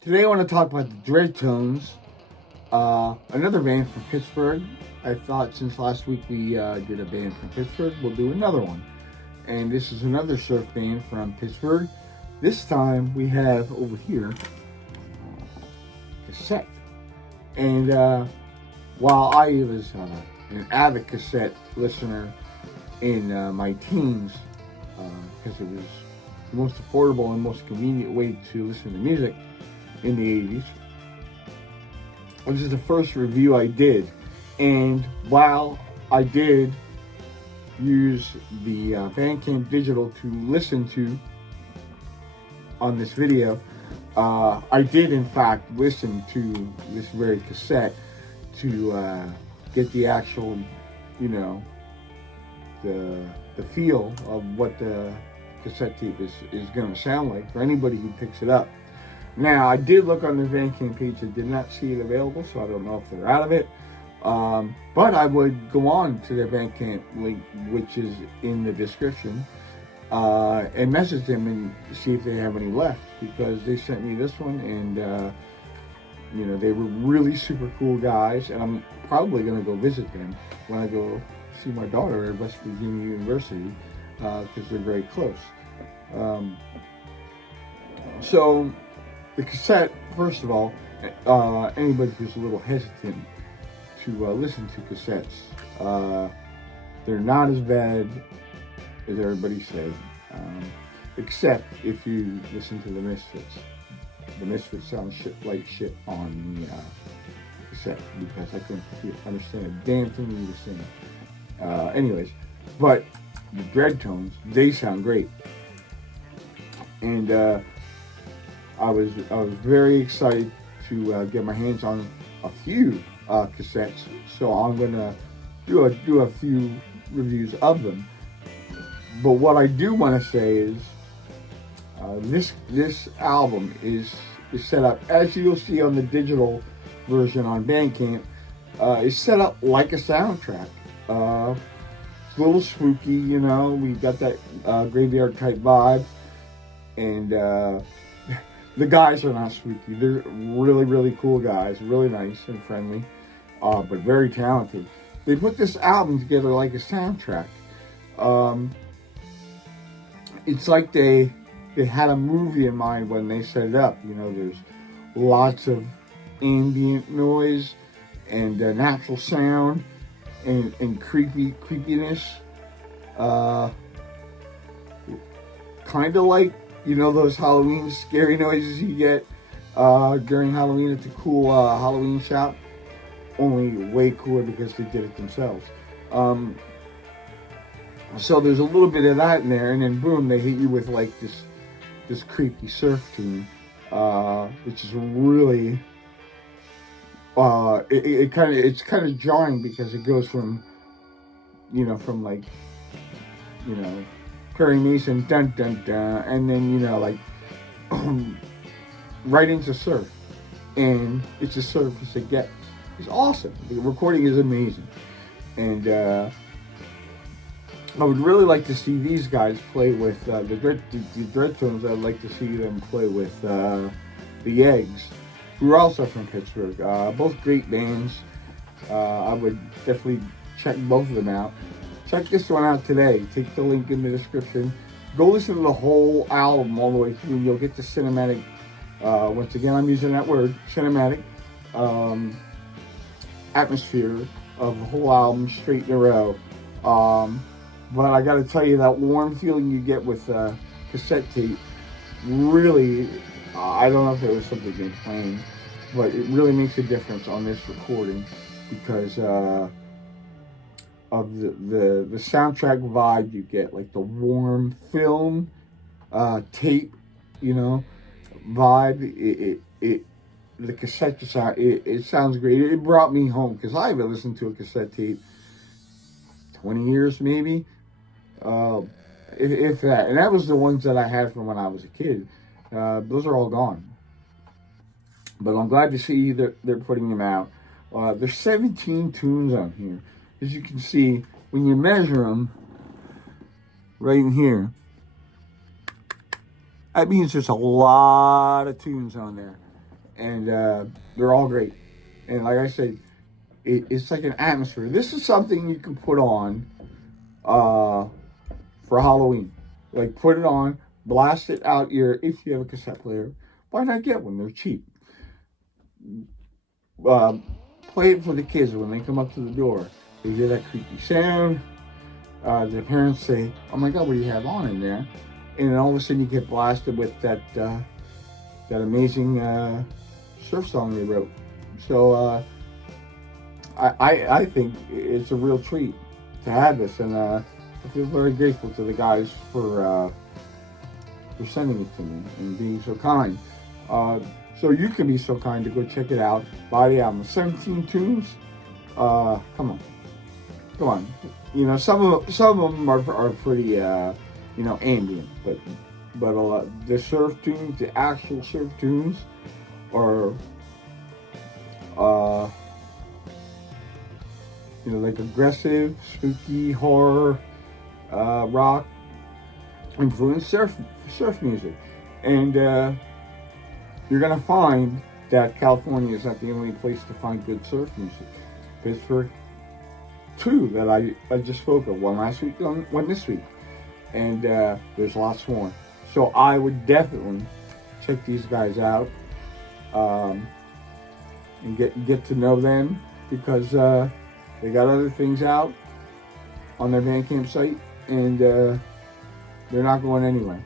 Today I want to talk about the Dreadtones, another band from Pittsburgh. I thought since last week we did a band from Pittsburgh, we'll do another one. And this is another surf band from Pittsburgh. This time we have over here cassette. And while I was an avid cassette listener in my teens, because it was the most affordable and most convenient way to listen to music in the 80s. This is the first review I did, and while I did use the Bandcamp Digital to listen to on this video, I did in fact listen to this very cassette to get the actual, the feel of what the cassette tape is going to sound like for anybody who picks it up. Now, I did look on the Bandcamp page. I did not see it available, so I don't know if they're out of it. But I would go on to their Bandcamp link, which is in the description, and message them and see if they have any left, because they sent me this one, and they were really super cool guys, and I'm probably going to go visit them when I go see my daughter at West Virginia University, because they're very close. So the cassette, first of all, anybody who's a little hesitant to listen to cassettes, they're not as bad as everybody said, except if you listen to the Misfits. The Misfits sound like shit on the cassette, because I couldn't understand a damn thing you were saying. Anyways, but the Dreadtones, they sound great. And I was very excited to get my hands on a few cassettes, so I'm gonna do a few reviews of them. But what I do want to say is this album is set up, as you'll see on the digital version on Bandcamp, is set up like a soundtrack. It's a little spooky, we got that graveyard type vibe, and the guys are not spooky. They're really, really cool guys, really nice and friendly, but very talented. They put this album together like a soundtrack. It's like they had a movie in mind when they set it up. There's lots of ambient noise and natural sound and creepiness. Kind of like, those Halloween scary noises you get during Halloween at the cool Halloween shop. Only way cooler because they did it themselves. So there's a little bit of that in there, and then boom, they hit you with like this creepy surf tune, which is really it's kind of jarring, because it goes from like Perry Mason, dun dun dun, and then right into surf, and it's as surf as it gets. It's awesome. The recording is amazing, and I would really like to see these guys play with the Dreadtones. I'd like to see them play with the Eggs, who are also from Pittsburgh. Both great bands. I would definitely check both of them out. Check this one out today. Take the link in the description. Go listen to the whole album all the way through, and you'll get the cinematic, once again I'm using that word, cinematic, atmosphere of the whole album straight in a row. But I gotta tell you, that warm feeling you get with cassette tape, really, I don't know if it was something they planned, but it really makes a difference on this recording, because of the soundtrack vibe you get, like the warm film tape, vibe. The cassette sound, it sounds great. It brought me home, because I haven't listened to a cassette tape 20 years maybe, if that. And that was the ones that I had from when I was a kid. Those are all gone. But I'm glad to see they're putting them out. There's 17 tunes on here. As you can see, when you measure them, right in here, that means there's a lot of tunes on there. and they're all great. And like I said, it's like an atmosphere. This is something you can put on for Halloween. Like, put it on, blast it out if you have a cassette player. Why not get one? They're cheap. Play it for the kids when they come up to the door. They hear that creepy sound. Their parents say, "Oh my God, what do you have on in there?" And then all of a sudden you get blasted with that amazing surf song they wrote. So I think it's a real treat to have this, and I feel very grateful to the guys for sending it to me and being so kind. So you can be so kind to go check it out. Buy the album, 17 tunes. Come on. You know, some of them are pretty ambient, but a lot, the surf tunes, the actual surf tunes, are like aggressive, spooky, horror, rock influenced surf music. And you're gonna find that California is not the only place to find good surf music. Pittsburgh, two that I just spoke of, one last week, one this week, and there's lots more. So I would definitely check these guys out and get to know them, because they got other things out on their Bandcamp site, and they're not going anywhere.